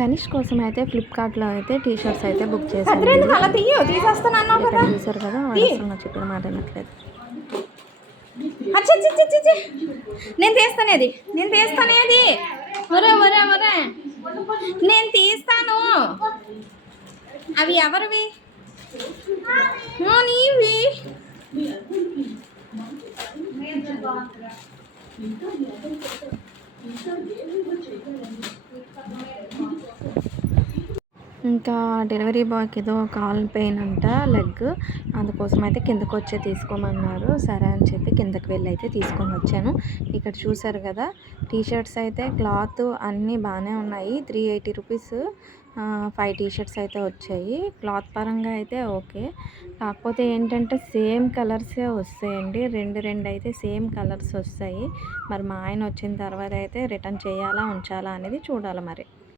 కనిష్ కోసం అయితే ఫ్లిప్కార్ట్లో అయితే టీ షర్ట్స్ అయితే బుక్ చేశాను. చూసారు కదా, అసలు నా చెప్పిన మాట వినట్లేదు. నేను తీస్తానేది ఒరే నేను తీస్తాను. అవి ఎవరివి? నీవి. ఇంకా డెలివరీ బాయ్కి ఏదో కాల్ పెయిన్ అంట, లెగ్, అందుకోసం అయితే కిందకు వచ్చే తీసుకోమన్నారు. సరే అని చెప్పి కిందకి వెళ్ళి అయితే తీసుకొని వచ్చాను. ఇక్కడ చూసారు కదా, టీ షర్ట్స్ అయితే క్లాత్ అన్నీ బాగానే ఉన్నాయి. 380 రూపీస్ 5 టీ షర్ట్స్ అయితే వచ్చాయి. క్లాత్ పరంగా అయితే ఓకే, కాకపోతే ఏంటంటే సేమ్ కలర్సే వస్తాయండి. రెండు అయితే సేమ్ కలర్స్ వస్తాయి. మరి మా ఆయన వచ్చిన తర్వాత అయితే రిటర్న్ చేయాలా ఉంచాలా అనేది చూడాలి మరి.